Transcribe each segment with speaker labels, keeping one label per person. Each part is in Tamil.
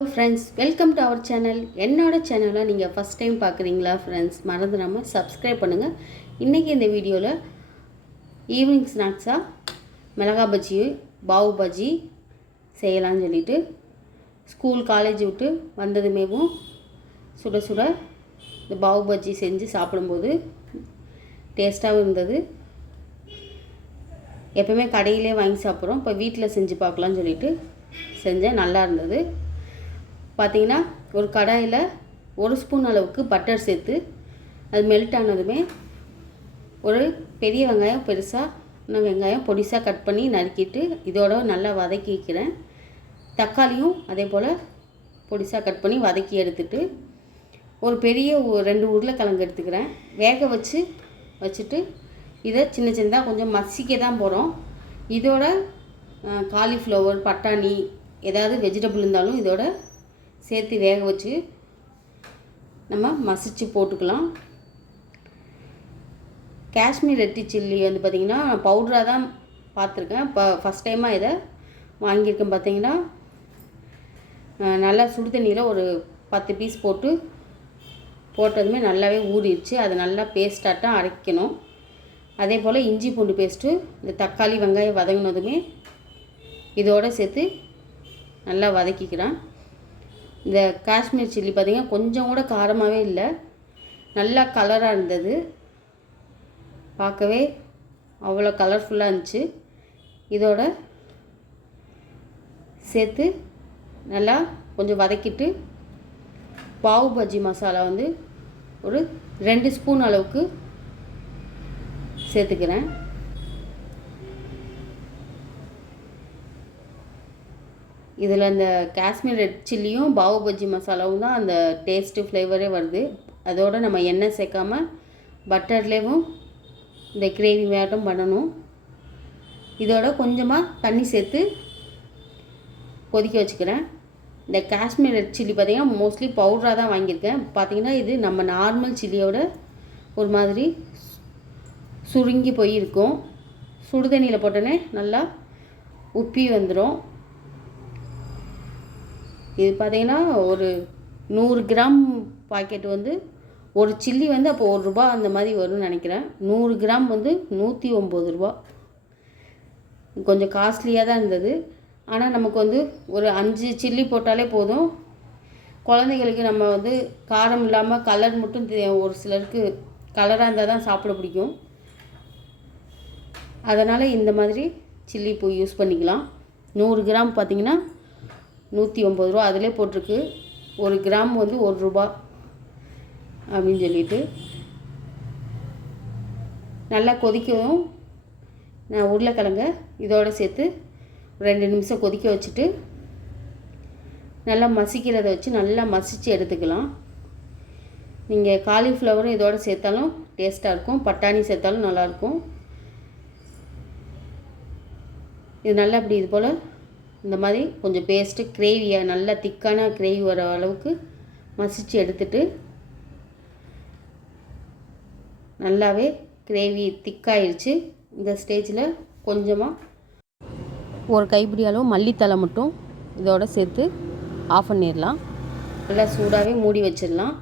Speaker 1: Hello friends welcome to our channel என்னோட சேனலை நீங்கள் ஃபஸ்ட் டைம் பார்க்குறீங்களா ஃப்ரெண்ட்ஸ் மறந்துடாமல் சப்ஸ்கிரைப் பண்ணுங்கள் இன்றைக்கி இந்த வீடியோவில் ஈவினிங் ஸ்நாக்ஸாக மிளகா பஜ்ஜி பாவு பஜ்ஜி செய்யலாம்னு சொல்லிட்டு ஸ்கூல் காலேஜ் விட்டு வந்ததுமேவும் சுட சுட இந்த பாவு பஜ்ஜி செஞ்சு சாப்பிடும்போது டேஸ்ட்டாகவும் இருந்தது. எப்போவுமே கடையிலே வாங்கி சாப்பிட்றோம். இப்போ வீட்டில் செஞ்சு பார்க்கலாம்னு சொல்லிட்டு செஞ்சேன். நல்லா இருந்தது. பார்த்தீங்கன்னா ஒரு கடாயில் ஒரு ஸ்பூன் அளவுக்கு பட்டர் சேர்த்து அது மெல்ட் ஆனதுமே ஒரு பெரிய வெங்காயம் பெருசாக இன்னும் வெங்காயம் பொடிசாக கட் பண்ணி நறுக்கிட்டு இதோட நல்லா வதக்கிக்கிறேன் தக்காளியும் அதே போல் பொடிசாக கட் பண்ணி வதக்கி எடுத்துட்டு ஒரு பெரிய ரெண்டு உருளைக்கிழங்கு எடுத்துக்கிறேன். வேக வச்சு வச்சுட்டு இதை சின்ன சின்னதாக கொஞ்சம் மசிக்க தான் போகிறோம் இதோட காலிஃப்ளவர் பட்டாணி ஏதாவது வெஜிடபிள் இருந்தாலும் இதோட சேர்த்து வேக வச்சு நம்ம மசிச்சு போட்டுக்கலாம். காஷ்மீர் ரெட்டி சில்லி வந்து பார்த்திங்கன்னா பவுடராக தான் பார்த்துருக்கேன். இப்போ ஃபஸ்ட் டைமாக இதை வாங்கியிருக்கேன் பார்த்தீங்கன்னா நல்லா சுடு தண்ணியில் ஒரு பத்து பீஸ் போட்டு போட்டதுமே நல்லாவே ஊறிடுச்சு. அதை நல்லா பேஸ்டாட்டம் அரைக்கணும். அதே போல் இஞ்சி பூண்டு பேஸ்ட்டு இந்த தக்காளி வெங்காயம் வதங்கினதுமே இதோடு சேர்த்து நல்லா வதக்கிக்கிறேன் இந்த காஷ்மீர் சில்லி பார்த்திங்கன்னா கொஞ்சம் கூட காரமாகவே இல்லை. நல்லா கலராக இருந்தது. பார்க்கவே அவ்வளோ கலர்ஃபுல்லாக இருந்துச்சு. இதோட சேர்த்து நல்லா கொஞ்சம் வதக்கிட்டு பாவு பஜ்ஜி மசாலா வந்து ஒரு ரெண்டு ஸ்பூன் அளவுக்கு சேர்த்துக்கிறேன். இதில் அந்த காஷ்மீர் ரெட் சில்லியும் பாவு பஜ்ஜி மசாலாவும் தான் அந்த டேஸ்ட்டு ஃப்ளேவரே வருது. அதோட நம்ம எண்ணெய் சேர்க்காம பட்டர்லேயும் இந்த கிரேவி மேட்டும் பண்ணணும். இதோட கொஞ்சமாக தண்ணி சேர்த்து கொதிக்க வச்சுக்கிறேன். இந்த காஷ்மீர் ரெட் சில்லி பார்த்தீங்கன்னா மோஸ்ட்லி பவுடராக தான் வாங்கியிருக்கேன். பார்த்தீங்கன்னா இது நம்ம நார்மல் சில்லியோட ஒரு மாதிரி சுருங்கி போய் இருக்கும் சுடுதண்ணியில் போட்டோன்னே நல்லா உப்பி வந்துடும் இது பார்த்தீங்கன்னா ஒரு நூறு கிராம் பாக்கெட் வந்து ஒரு சில்லி வந்து அப்போ ஒரு ரூபா அந்த மாதிரி வரும்னு நினைக்கிறேன். நூறு கிராம் வந்து நூற்றி ஒம்பது ரூபா. கொஞ்சம் காஸ்ட்லியாக தான் இருந்தது. ஆனால் நமக்கு வந்து ஒரு அஞ்சு சில்லி போட்டாலே போதும். குழந்தைகளுக்கு நம்ம வந்து காரம் இல்லாமல் கலர் மட்டும் ஒரு சிலருக்கு கலராக இருந்தால் தான் சாப்பிட பிடிக்கும். அதனால் இந்த மாதிரி சில்லி பூ யூஸ் பண்ணிக்கலாம். நூறு கிராம் பார்த்திங்கன்னா நூற்றி ஒம்பது ரூபா. அதிலே போட்டிருக்கு. ஒரு கிராம் வந்து ஒரு ரூபா. அப்படின்னு சொல்லிட்டு. நல்லா கொதிக்கவும் நான் உருளைக்கிழங்க இதோட சேர்த்து ரெண்டு நிமிஷம் கொதிக்க வச்சுட்டு நல்லா மசிக்கிறத வச்சு நல்லா மசித்து எடுத்துக்கலாம். நீங்கள் காலிஃப்ளவரும் இதோட சேர்த்தாலும் டேஸ்ட்டாக இருக்கும். பட்டாணி சேர்த்தாலும் நல்லாயிருக்கும் இது நல்லா இப்படி இது போல் இந்த மாதிரி கொஞ்சம் பேஸ்ட்டு கிரேவியாக நல்லா திக்கான கிரேவி வர அளவுக்கு மசித்து எடுத்துட்டு நல்லாவே கிரேவி திக்காயிடுச்சு இந்த ஸ்டேஜில் கொஞ்சமாக ஒரு கைப்பிடி அளவு மல்லித்தலை மட்டும் இதோட சேர்த்து ஆஃப் பண்ணிடலாம். நல்லா சூடாகவே மூடி வச்சிடலாம்.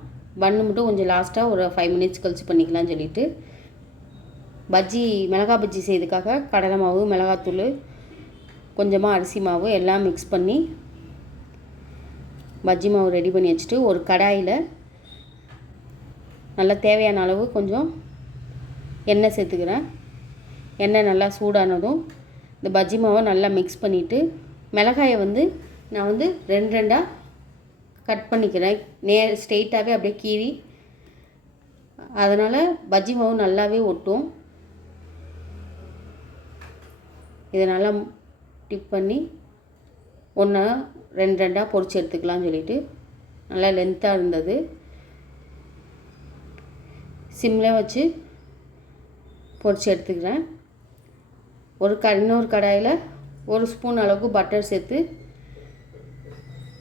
Speaker 1: பன்னு மட்டும் கொஞ்சம் லாஸ்ட்டாக ஒரு ஃபைவ் மினிட்ஸ் கழிச்சு பண்ணிக்கலாம்னு சொல்லிட்டு. பஜ்ஜி மிளகா பஜ்ஜி செய்யறதுக்காக கடலை மாவு மிளகாத்தூள் கொஞ்சமாக அரிசி மாவு எல்லாம் மிக்ஸ் பண்ணி பஜ்ஜி மாவு ரெடி பண்ணி வச்சுட்டு ஒரு கடாயில் நல்லா தேவையான அளவு கொஞ்சம் எண்ணெய் சேர்த்துக்கிறேன். எண்ணெய் நல்லா சூடானதும் இந்த பஜ்ஜி மாவை நல்லா மிக்ஸ் பண்ணிவிட்டு மிளகாயை வந்து நான் வந்து ரெண்டு ரெண்டாக கட் பண்ணிக்கிறேன். நே ஸ்ட்ரெயிட்டாகவே அப்படியே கீறி. அதனால் பஜ்ஜி மாவு நல்லாவே ஒட்டும். இதை நல்லா டிப் பண்ணி ஒன்று ரெண்டு ரெண்டாக பொறிச்சு எடுத்துக்கலாம்னு சொல்லிட்டு நல்லா லென்த்தாக இருந்தது. சிம்மில் வச்சு பொரிச்சு எடுத்துக்கிறேன். ஒரு க இன்னொரு கடாயில் ஒரு ஸ்பூன் அளவுக்கு பட்டர் சேர்த்து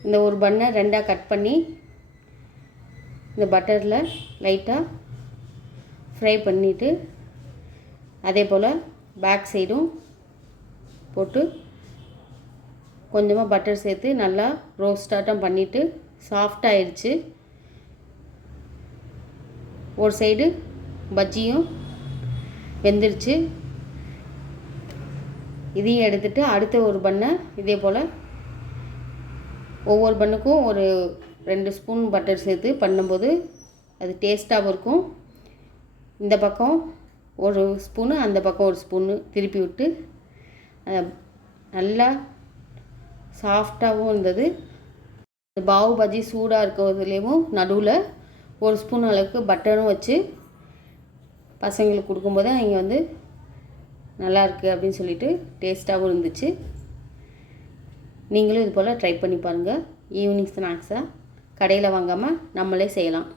Speaker 1: இந்த ஒரு பண்ணை ரெண்டாக கட் பண்ணி இந்த பட்டரில் லைட்டாக ஃப்ரை பண்ணிவிட்டு அதே போல் பேக் சைடும் போட்டு கொஞ்சமாக பட்டர் சேர்த்து நல்லா ரோஸ்டாட்டம் பண்ணிவிட்டு சாஃப்டாகிடுச்சு ஒரு சைடு பஜ்ஜியும் வெந்துருச்சு. இதையும் எடுத்துட்டு அடுத்த ஒரு பண்ணை இதே போல் ஒவ்வொரு பண்ணுக்கும் ஒரு ரெண்டு ஸ்பூன் பட்டர் சேர்த்து பண்ணும்போது அது டேஸ்ட்டாகவும் இருக்கும். இந்த பக்கம் ஒரு ஸ்பூனு அந்த பக்கம் ஒரு ஸ்பூனு திருப்பி விட்டு அதை நல்லா சாஃப்டாகவும் இருந்தது. இந்த பாவு பஜ்ஜி சூடாக இருக்கிறதுலேயும் நடுவில் ஒரு ஸ்பூன் அளவுக்கு பட்டரும் வச்சு பசங்களுக்கு கொடுக்கும்போது அவங்க வந்து நல்லாயிருக்கு அப்படின்னு சொல்லிட்டு டேஸ்ட்டாகவும் இருந்துச்சு. நீங்களும் இது போல் ட்ரை பண்ணி பாருங்கள் ஈவினிங் ஸ்நாக்ஸாக கடையில் வாங்காமல் நம்மளே செய்யலாம்.